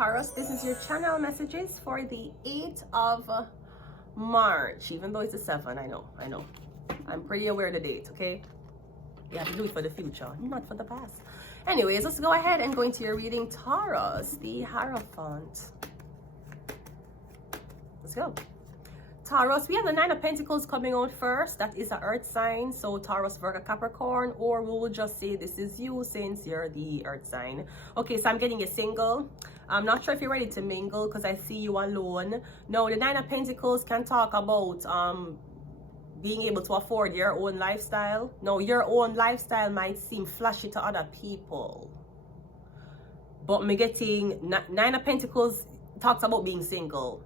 Taurus. This is your channel messages for the 8th of March, even though it's the 7th. I know. I'm pretty aware of the date, okay? You have to do it for the future, not for the past. Anyways, let's go ahead and go into your reading, Taurus, the Hierophant. Let's go. Taurus, we have the 9 of Pentacles coming out first. That is an earth sign. So Taurus, Virgo, Capricorn, or we will just say this is you since you're the earth sign. Okay, so I'm getting you single. I'm not sure if you're ready to mingle because I see you alone. No, the 9 of Pentacles can talk about being able to afford your own lifestyle. No, your own lifestyle might seem flashy to other people. But me getting 9 of Pentacles talks about being single.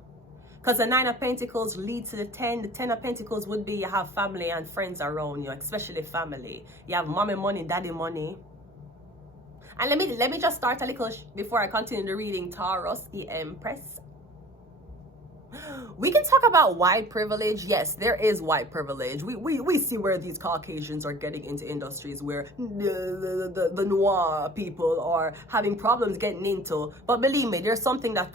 Because the 9 of Pentacles leads to the 10. The 10 of Pentacles would be you have family and friends around you, especially family. You have mommy money, daddy money. And let me just start a little before I continue the reading, Taurus, the Empress. We can talk about white privilege. Yes, there is white privilege. We see where these Caucasians are getting into industries where the noir people are having problems getting into. But believe me, there's something that's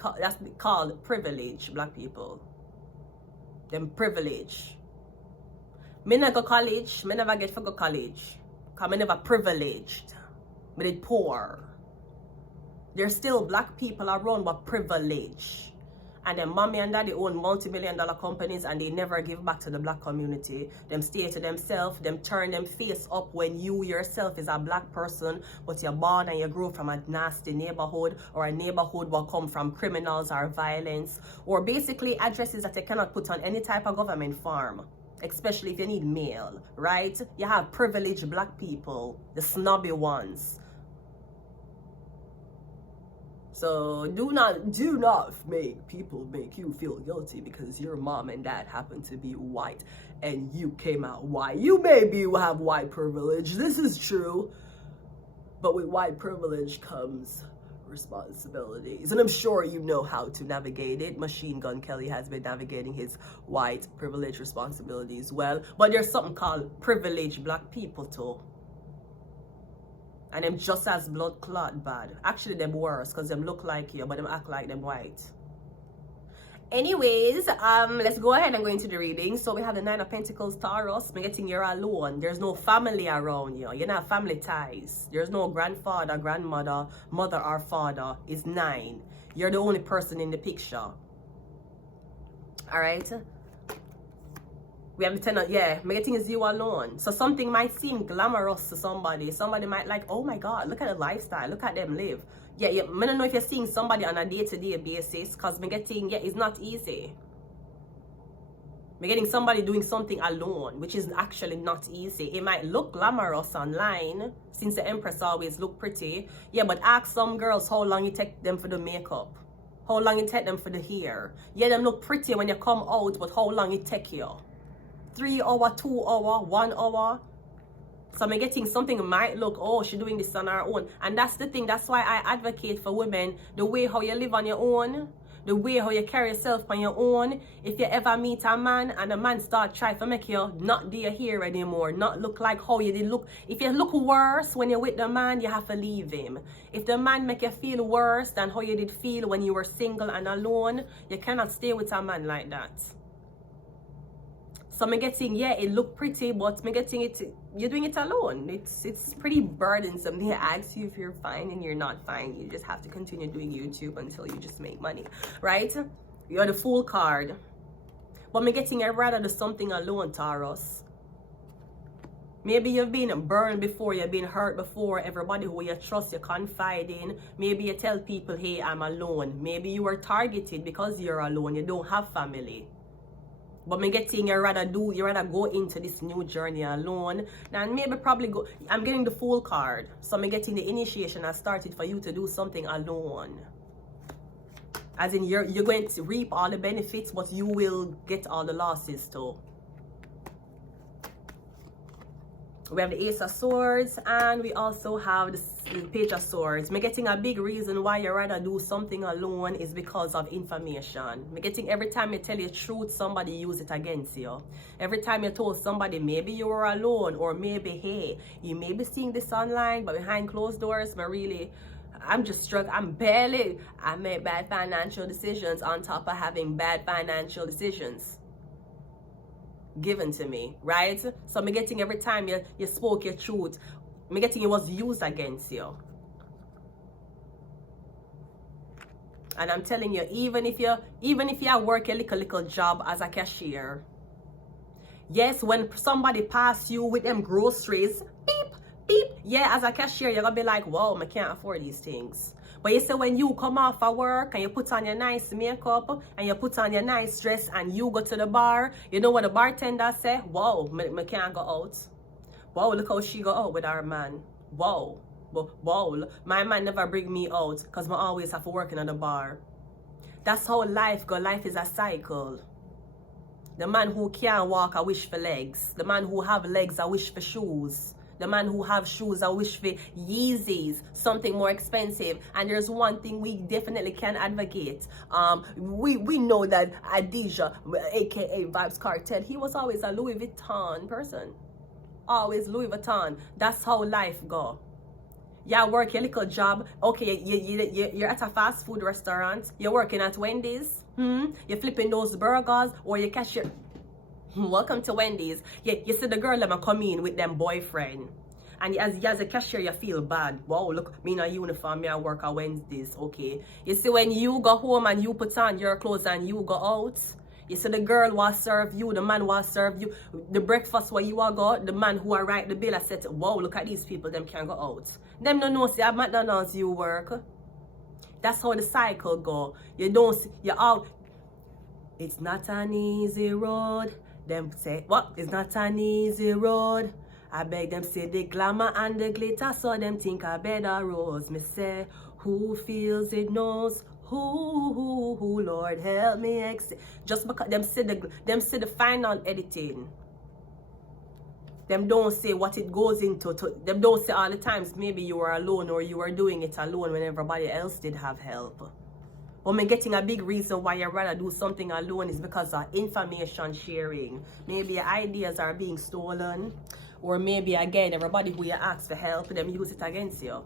called privilege, black people. Them privilege. Me never go college. Me never get to go college. Because me never privileged. Me did poor. There's still black people around but privilege. And then mommy and daddy own multi-million-dollar companies and they never give back to the black community. Them stay to themselves, them turn them face up when you yourself is a black person, but you're born and you grew from a nasty neighborhood, or a neighborhood will come from criminals or violence, or basically addresses that you cannot put on any type of government farm, especially if you need mail, right? You have privileged black people, the snobby ones. So do not make people make you feel guilty because your mom and dad happen to be white and you came out white. You maybe have white privilege. This is true. But with white privilege comes responsibilities. And I'm sure you know how to navigate it. Machine Gun Kelly has been navigating his white privilege responsibilities well. But there's something called privileged black people too. And them just as blood clot bad. Actually, them worse because them look like you, but them act like them white. Anyways, let's go ahead and go into the reading. So we have the 9 of Pentacles, Taurus. I'm getting you're alone. There's no family around you. You don't have family ties. There's no grandfather, grandmother, mother or father. It's 9. You're the only person in the picture. All right. We have the 10 of, yeah, my thing is you alone. So something might seem glamorous to somebody. Somebody might like, oh my God, look at the lifestyle. Look at them live. Yeah, I don't know if you're seeing somebody on a day-to-day basis because me getting, yeah, it's not easy. Me getting somebody doing something alone, which is actually not easy. It might look glamorous online since the Empress always look pretty. Yeah, but ask some girls how long it take them for the makeup. How long it take them for the hair. Yeah, them look pretty when you come out, but how long it take you? 3 hour, 2 hour, 1 hour. So I'm getting something might look, oh, she's doing this on her own. And that's the thing. That's why I advocate for women, the way how you live on your own, the way how you carry yourself on your own. If you ever meet a man and a man start trying to make you not do your hair anymore, not look like how you did look. If you look worse when you're with the man, you have to leave him. If the man make you feel worse than how you did feel when you were single and alone, you cannot stay with a man like that. So me getting, yeah, it look pretty, but me getting it, you're doing it alone. It's pretty burdensome. They ask you if you're fine and you're not fine. You just have to continue doing YouTube until you just make money, right? You're the Fool card. But me getting, I'd rather do something alone, Taurus. Maybe you've been burned before, you've been hurt before. Everybody who you trust, you confide in. Maybe you tell people, hey, I'm alone. Maybe you were targeted because you're alone. You don't have family. But me getting you rather go into this new journey alone. And maybe probably go. I'm getting the Fool card. So me getting the initiation has started for you to do something alone. As in you're going to reap all the benefits, but you will get all the losses too. We have the Ace of Swords and we also have the Page of Swords. Me getting a big reason why you rather do something alone is because of information. Me getting every time you tell you truth, somebody use it against you. Every time you told somebody maybe you were alone, or maybe, hey, you may be seeing this online, but behind closed doors, me really I'm just struck. I made bad financial decisions on top of having bad financial decisions given to me, right? So me getting every time you spoke your truth, me getting it was used against you. And I'm telling you, even if you work a little job as a cashier, yes, when somebody pass you with them groceries, beep, beep, yeah, as a cashier, you're gonna be like, whoa, I can't afford these things. But you say when you come off of work and you put on your nice makeup and you put on your nice dress and you go to the bar, you know what the bartender say? Whoa, I can't go out. Whoa, look how she go out with her man. Whoa, whoa, my man never bring me out because I always have to work in the bar. That's how life go. Life is a cycle. The man who can't walk, I wish for legs. The man who have legs, I wish for shoes. The man who have shoes, I wish for Yeezys, something more expensive. And there's one thing we definitely can advocate. We know that Adija, aka Vibes Cartel, he was always a Louis Vuitton person. Always Louis Vuitton. That's how life go. You work your little job. Okay, you're at a fast food restaurant. You're working at Wendy's. You're flipping those burgers, or you cashier. Welcome to Wendy's. You see the girl that come in with them boyfriend. And as a cashier, you feel bad. Wow, look, me in a uniform, me I work at Wednesdays. Okay. You see when you go home and you put on your clothes and you go out, you see the girl will serve you, the man will serve you. The breakfast where you are go, the man who are write the bill, I said, wow, look at these people, them can't go out. Them don't know, see, at McDonald's you work. That's how the cycle go. You don't see, you all, it's not an easy road. Them say, what? It's not an easy road. I beg them say the glamour and the glitter, so them think I better rose. Me say, who feels it knows. Who, Lord, help me. Just because them say the final editing. Them don't say what it goes into. Them don't say all the times maybe you were alone or you were doing it alone when everybody else did have help. But me getting a big reason why you rather do something alone is because of information sharing. Maybe your ideas are being stolen. Or maybe again, everybody who you ask for help, them use it against you.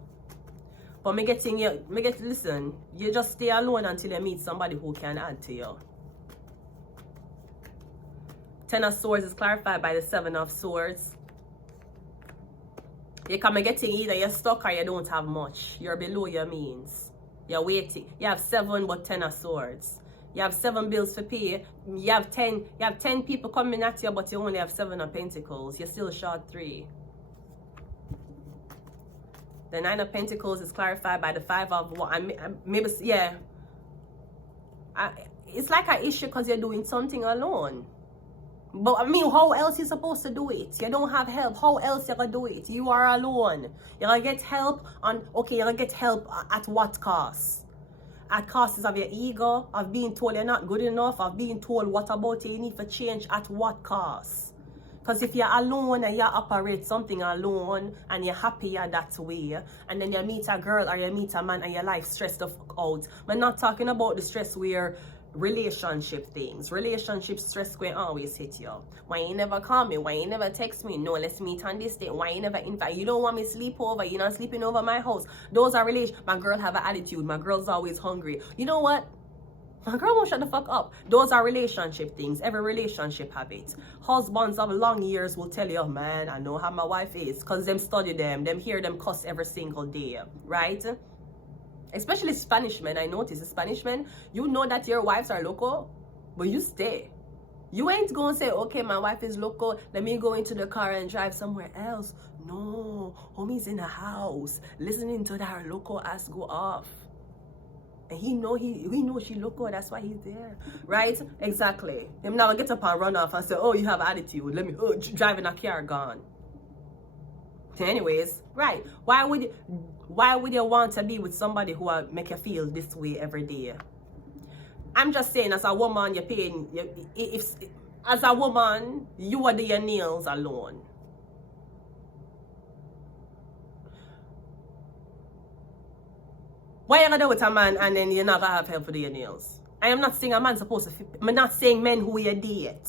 But listen, you just stay alone until you meet somebody who can add to you. Ten of Swords is clarified by the Seven of Swords. You come getting either you're stuck or you don't have much. You're below your means. You're waiting. You have 7 but 10 of Swords. You have 7 bills to pay. You have 10 people coming at you, but you only have 7 of Pentacles. You're still short 3. The 9 of Pentacles is clarified by the 5 of maybe, yeah. It's like an issue because you're doing something alone. But I mean, how else you supposed to do it? You don't have help. How else you gonna do it? You are alone. You're gonna get help you're gonna get help at what cost? At costs of your ego, of being told you're not good enough, of being told what about you need to change, at what cost? Because if you're alone and you operate something alone and you're happy that way, and then you meet a girl or you meet a man and your life stressed the fuck out. I'm not talking about the stress where relationship things. Relationship stress will always hit you. Why you never call me? Why you never text me? No, let's meet on this day. Why you never invite? You don't want me to sleep over? You're not sleeping over my house. Those are my girl have an attitude. My girl's always hungry. You know what? My girl won't shut the fuck up. Those are relationship things. Every relationship have it. Husbands of long years will tell you, oh man, I know how my wife is. Because them study them hear them cuss every single day. Right? Especially Spanish men. I notice the Spanish men, you know that your wives are local, but you stay. You ain't gonna say, okay, my wife is local, let me go into the car and drive somewhere else. No, homie's in the house, listening to that local ass go off. And he know she local, that's why he's there. Right? Exactly. Him now get up and run off and say, oh, you have attitude. Let me drive in a car gone. Anyways, right. Why would you want to be with somebody who will make you feel this way every day? I'm just saying, as a woman, you're paying. As a woman, you are doing your nails alone. Why you gonna do with a man and then you're not gonna have help for your nails? I am not saying a man supposed to. I'm not saying men who you date.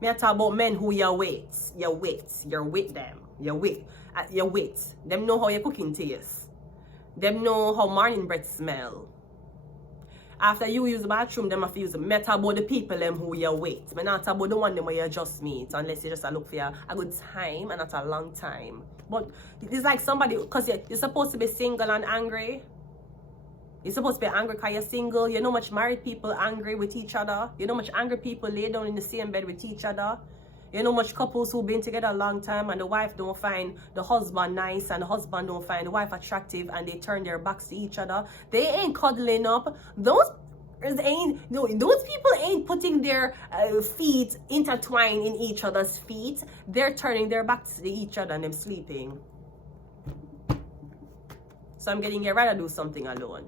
Me I talk about men who you're with. You're with them. You're with. Them know how your cooking tastes. Them know how morning breath smell. After you use the bathroom, them have to use the metal about the people them who you with. But not about the one them where you just meet, unless you just look for a good time and not a long time. But it's like somebody, because you're supposed to be single and angry. You're supposed to be angry because you're single. You know much married people angry with each other. You know much angry people lay down in the same bed with each other. You know much couples who've been together a long time and the wife don't find the husband nice and the husband don't find the wife attractive and they turn their backs to each other. They ain't cuddling up. Those people ain't putting their feet intertwined in each other's feet. They're turning their backs to each other and them sleeping. So I'm getting you rather do something alone.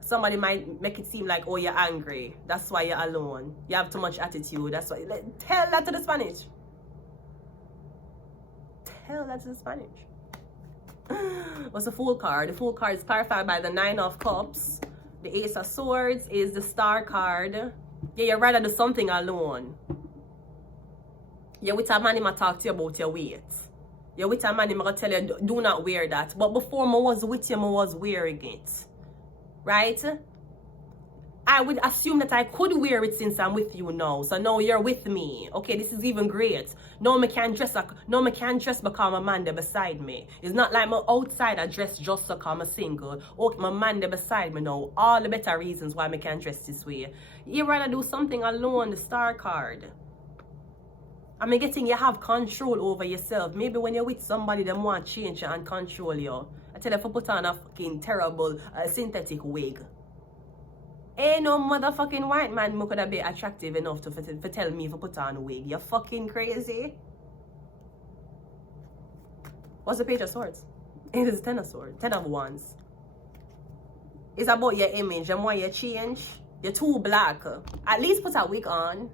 Somebody might make it seem like, oh, you're angry. That's why you're alone. You have too much attitude. That's why. Tell that to the Spanish. Tell that to the Spanish. What's the Fool card? The Fool card is clarified by the 9 of Cups. The Ace of Swords is the Star card. Yeah, you'd rather do something alone. You're with a man, I talk to you about your weight. You're with a man, I'm going to tell you, do not wear that. But before I was with you, I was wearing it. Right? I would assume that I could wear it since I'm with you now. So now you're with me. Okay, this is even great. No, I can't dress because my man there beside me. It's not like my outside I dress just so I'm single. Okay, my man there beside me now. All the better reasons why I can't dress this way. You rather do something alone, the Star card. I mean, getting you have control over yourself. Maybe when you're with somebody, they want to change you and control you. I tell you to put on a fucking terrible synthetic wig. Ain't no motherfucking white man who could be attractive enough to tell me to put on a wig. You're fucking crazy. What's the Page of Swords? It is 10 of Swords. 10 of Wands. It's about your image and why you change. You're too black. At least put a wig on.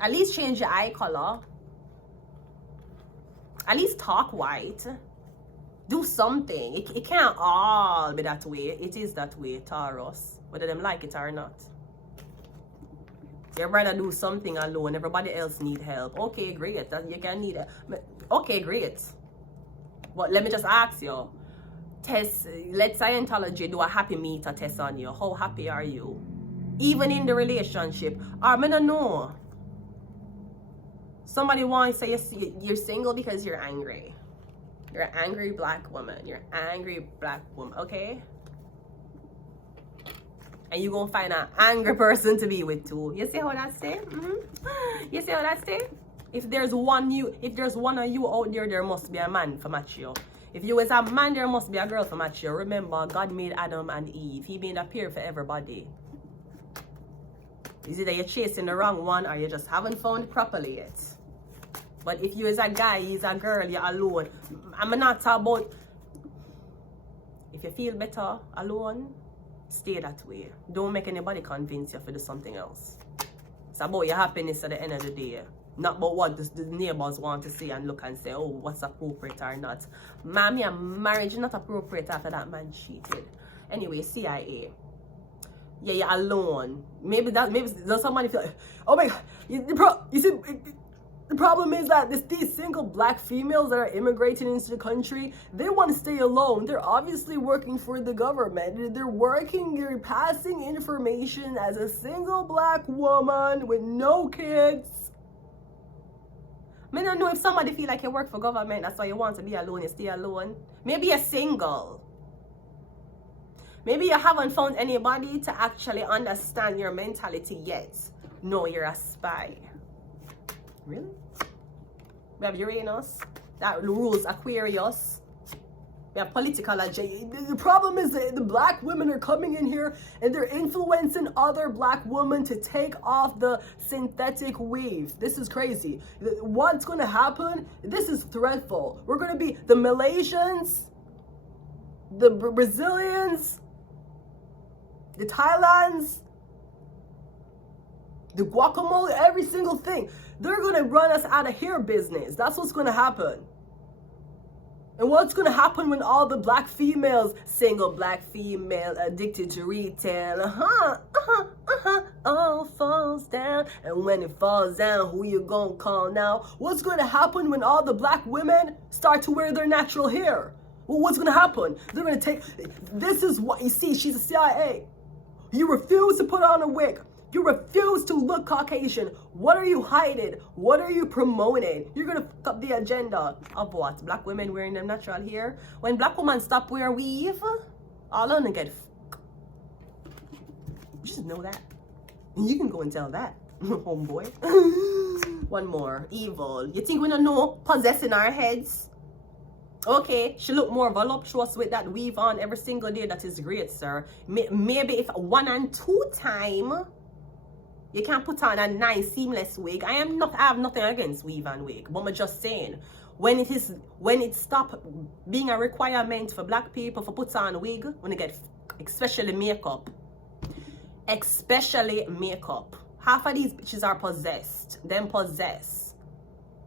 At least change your eye color. At least talk white. Do something. It can't all be that way. It is that way, Taurus. Whether them like it or not. You'd rather do something alone. Everybody else need help. Okay, great. You can need it. Okay, great. But let me just ask you. Let Scientology do a happy meter test on you. How happy are you? Even in the relationship. Or I don't know. Somebody wants to say you're single because you're angry. You're an angry black woman. You're an angry black woman, okay? And you're gonna find an angry person to be with too. You see how that stay? You see how that stay? If there's one of you out there, there must be a man for match you. If you is a man, there must be a girl for match you. Remember, God made Adam and Eve. He made a pair for everybody. Is either you're chasing the wrong one or you just haven't found it properly yet. But if you is a guy, he's a girl, you're alone. I'm not talking about if you feel better alone, stay that way. Don't make anybody convince you to do something else. It's about your happiness at the end of the day. Not about what the neighbors want to see and look and say, oh, what's appropriate or not. Mommy, a marriage is not appropriate after that man cheated. Anyway, CIA. Yeah, you're alone. Maybe there's somebody feel like, oh my God, you see, the problem is that these single black females that are immigrating into the country, they want to stay alone. They're obviously working for the government. They're passing information as a single black woman with no kids. I don't know if somebody feel like you work for government, that's why you want to be alone, you stay alone. Maybe you're single. Maybe you haven't found anybody to actually understand your mentality yet. No, you're a spy. Really? We have Uranus. That rules Aquarius. We have political agenda. The problem is that the black women are coming in here and they're influencing other black women to take off the synthetic weave. This is crazy. What's going to happen? This is dreadful. We're going to be the Malaysians, the Brazilians, the Thailands, the guacamole, every single thing. They're going to run us out of here business. That's what's going to happen. And what's going to happen when all the black females, single black female, addicted to retail, all falls down. And when it falls down, who you going to call now? What's going to happen when all the black women start to wear their natural hair? Well, what's gonna happen? They're gonna take, this is what, you see, she's a CIA. You refuse to put on a wig. You refuse to look Caucasian. What are you hiding? What are you promoting? You're gonna fuck up the agenda of what? Black women wearing them natural hair? When black women stop wearing weave, all of them get fucked. Just know that. You can go and tell that, homeboy. One more. Evil. You think we don't know possessing our heads? Okay, she look more voluptuous with that weave on every single day. That is great, sir. Maybe if 1 and 2 time, you can put on a nice seamless wig. I have nothing against weave and wig, but I'm just saying, when it stop being a requirement for black people for put on a wig, when they get, especially makeup. Half of these bitches are possessed. Them possessed.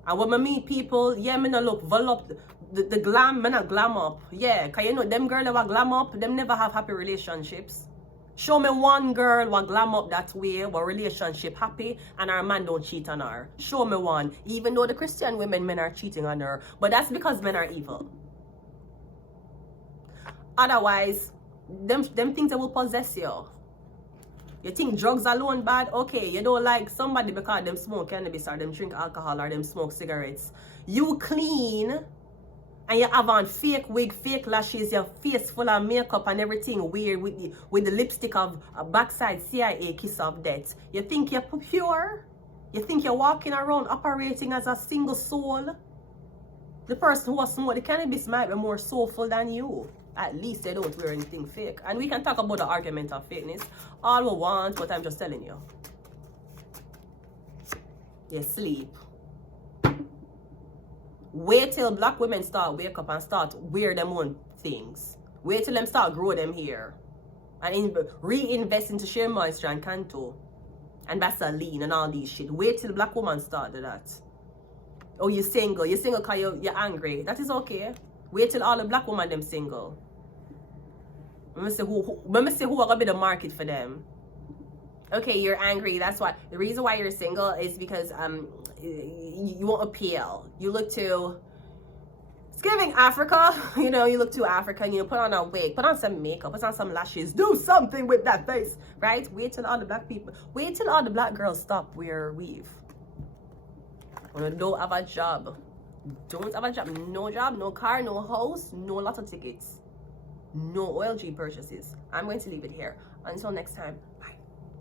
And when I meet people, yeah, me no look voluptuous. The glam, me not glam up. Yeah, cause you know, them girls that glam up, them never have happy relationships. Show me one girl what glam up that way, what relationship happy, and her man don't cheat on her. Show me one. Even though the Christian women, men are cheating on her. But that's because men are evil. Otherwise, them things that will possess you. You think drugs alone bad? Okay, you don't like somebody because them smoke cannabis or them drink alcohol or them smoke cigarettes. You clean and you have on fake wig, fake lashes, your face full of makeup and everything weird with the lipstick of a backside CIA kiss of death. You think you're pure? You think you're walking around operating as a single soul? The person who was smoke the cannabis might be more soulful than you. At least they don't wear anything fake. And we can talk about the argument of fakeness all we want, but I'm just telling you. You sleep. Wait till black women start wake up and start wear them own things. Wait till them start grow them hair. And reinvest into Shea Moisture and Canto. And Vaseline and all these shit. Wait till black women start do that. Oh, you're single. You're single because you're angry. That is okay. Wait till all the black women them single. Let me see who are gonna be the market for them. Okay, you're angry. That's why the reason why you're single is because you won't appeal. You look too, it's giving Africa. You know, you look too African. You put on a wig, put on some makeup, put on some lashes, do something with that face, right? Wait till all the black people, wait till all the black girls stop wear weave. When you don't have a job. Don't have a job, no car, no house, no lotto tickets, no OLG purchases. I'm going to leave it here. Until next time.